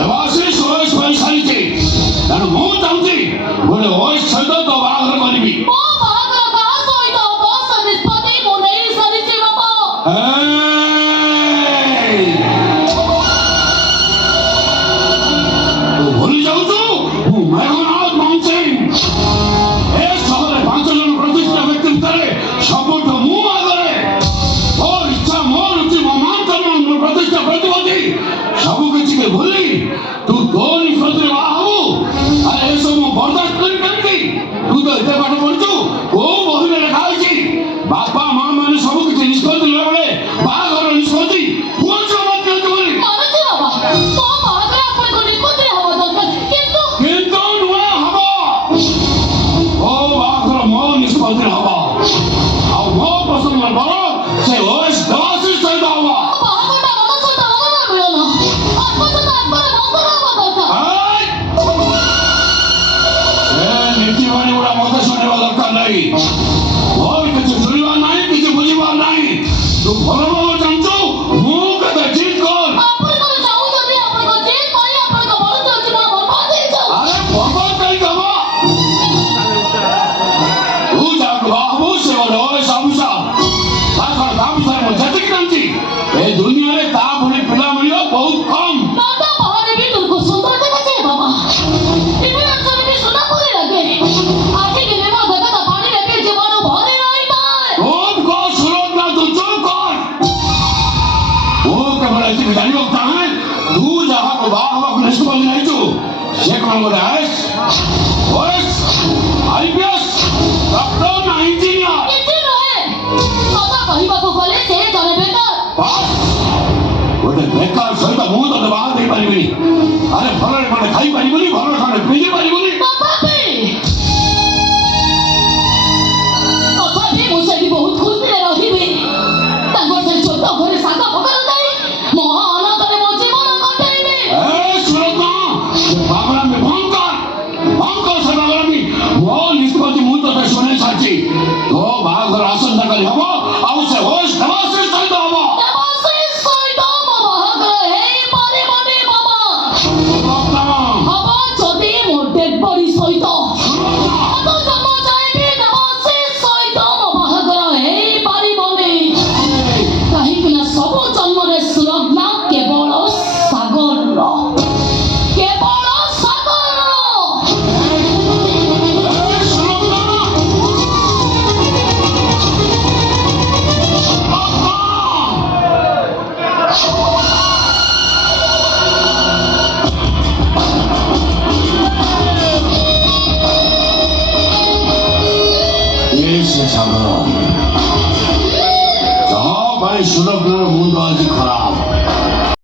Debashish OS ପାଇସାରିଛି, ତେଣୁ ମୁଁ ଚାହୁଁଛି ଗୋଟେ ଓଏସ୍ ସହିତ ତୋ ବାହାଘର କରିବି। ମୋ ବାହାଘର କାହା ସହିତ ହବ ସେ ନିଷ୍ପତ୍ତି ମୁଁ ନେଇ ସାରିଛି ବାପା। ତୁ ଭୁଲି ଯାଉଛୁ ମୁଁ ମେଘନାଥ ମାଉଣ୍ଟେନ୍। ଏ ସହରରେ 5 ଜଣ ପ୍ରତିଷ୍ଠା ବ୍ୟକ୍ତି ଭିତରେ ସବୁଠୁ ମୁଁ ଆଗରେ। ମୋ ଇଚ୍ଛା, ମୋ ରୁଚି, ମୋ ମାନ ସମ୍ମାନ, ମୋ ପ୍ରତିଷ୍ଠା ପ୍ରତିପତ୍ତି ସବୁ କିଛି ଭୁଲି ତୁ ତୋ ନିଷ୍ପତ୍ତିରେ ବାହା ହବୁ? ଆରେ ଏସବୁ ମୁଁ ବରଦାସ୍ତ କରିପାରିବି? ତୁ ତ ଏତେ ପାଠ ପଢିଛୁ, କୋଉ ବହିରେ ଲେଖା ହେଇଛି ବାପା ମା ମାନେ ସବୁ କିଛି ନିଷ୍ପତ୍ତି ନେଲା ବେଳେ ବାହାଘର ନିଷ୍ପତ୍ତି ପୁଅ ଝିଅ ମାନେ ନିଅନ୍ତି ବୋଲି? ମାନୁଛି ବାବା, ମୋ ବାହାଘର ଆପଣଙ୍କ ନିଷ୍ପତ୍ତିରେ ହବା ଦରକାର, କିନ୍ତୁ ନୂଆ ହବ। ମୋ ବାହାଘର ମୋ ନିଷ୍ପତ୍ତିରେ ହବ, ଆଉ ମୋ ପସନ୍ଦ ବର ସେ ଓଏସ୍ ଦେବାଶିଷ ସହିତ ହବ। ବାହାଘରଟା ମନ ସହିତ ହବାର ମିଳନ, ଆତ୍ମ ସହିତ ଆତ୍ମାର ବନ୍ଧନ ହବା ଦରକାର। ସେ ନୀତିବାଣୀ ଗୁଡା ମତେ ଶୁଣିବା ଦରକାର ନାହିଁ। ମୋର କିଛି ଶୁଣିବାର ନାହିଁ, କିଛି ବୁଝିବାର ନାହିଁ। ତୁ ଭଲ ଭାବରେ ଜାଣିଛୁ ମୁଁ କେତେ ଜିଦ୍ କର। ଆପଣଙ୍କର ଚାହୁଁଛନ୍ତି ଆପଣଙ୍କ ଜିଦ୍ ପାଇଁ ଆପଣଙ୍କ ଭାରତୀୟ ଜୀବନ ବର୍ବାଦ ହେଇଯାଉ। ଆରେ ବର୍ବାଦ କାହିଁକି ହବ? ତୁ ଯାହାକୁ ବାହା ହବୁ ସେ ଗୋଟେ ଓଏସ୍ ଅଫିସର। ତାଙ୍କର ତା ବିଷୟରେ ମୁଁ ଯେତିକି ଜାଣିଛି ଏ ଦୁନିଆରେ ତା ଭଳି ପିଲା ମିଳିବ ବହୁତ କମ୍। ଦାଦା ବାହାରେ ବି ତୁମକୁ ସୁନ୍ଦର ଦେଖାଯାଏ ବାବା, ଏବେ ଅଞ୍ଚଳରେ ବି ସୁନା ପରି ଲାଗେ। ଆଜି କି ନେବା ଦେଖା ପାଣିରେ ବି ଜୀବନ ଭରି ରହିଥାଏ। ଚୁପ୍ କର ସୁରତ, ତୁ ଚୁପ୍ କର। ମୁଁ କେବଳ ଏତିକି ଜାଣିବାକୁ ଚାହେଁ ତୁ ଯାହାକୁ ବାହା ହବାକୁ ନିଷ୍ପତ୍ତି ନେଇଛୁ ସେ କ'ଣ ଗୋଟେ ଓଏସ୍, IPS, ଡକ୍ଟର ନା ଇଞ୍ଜିନିୟର? କିଛି ନୁହେଁ, ସତ କହିବାକୁ ଗଲେ ସେ ଜଣେ ବେକାର। ଗୋଟେ ବେକାର ସହିତ ମୁଁ ତତେ ବାହା ଦେଇପାରିବିନି। ଆରେ ଭଲରେ ଖଣ୍ଡେ ଖାଇପାରିବୁନି, ଭଲରେ ଖଣ୍ଡେ ପିନ୍ଧି ପାରିବୁନି। ତଥାପି ମୁଁ ସେଠି ବହୁତ ଖୁସିରେ ରହିବି। ତାଙ୍କର ସେ ଛୋଟ ଘରେ ଶାଗ ପକାଉ ଯାଇ ମୋ ଅନାଥରେ ମୋ ଜୀବନ କଟେଇବି। ପାଗଳାମି ବନ୍ଦ କର ସେ ପାଗଳାମି। ମୋ ନିଷ୍ପତ୍ତି ମୁଁ ତତେ ଶୁଣେଇ ସାରିଛି। ତୋ ବାହାଘର ଆସନ୍ତାକାଲି ହବ, ଆଉ ସେ ଓଏସ୍ ଦେବାଶିଷ ସହିତ ହବ। ଦେବାଶିଷ ସହିତ ମୋ ବାହାଘର ହେଇପାରିବନି ବାବା। ହବ ଯଦି ମୋ ଡେଡ୍ ବଡି ସହିତ। ଜନ୍ମ ଯାଏ ବି ଦେବାଶିଷ ସହିତ ମୋ ବାହାଘର ହେଇପାରିବନି, କାହିଁକି ନା ସବୁ ଜନ୍ମରେ ସୁଲଗ୍ନା କେବଳ ସାଗରର, କେବଳ ସାଗରର। ସୁଲଗ୍ନର ମୁଣ୍ଡ ଆଜି ଖରାପ।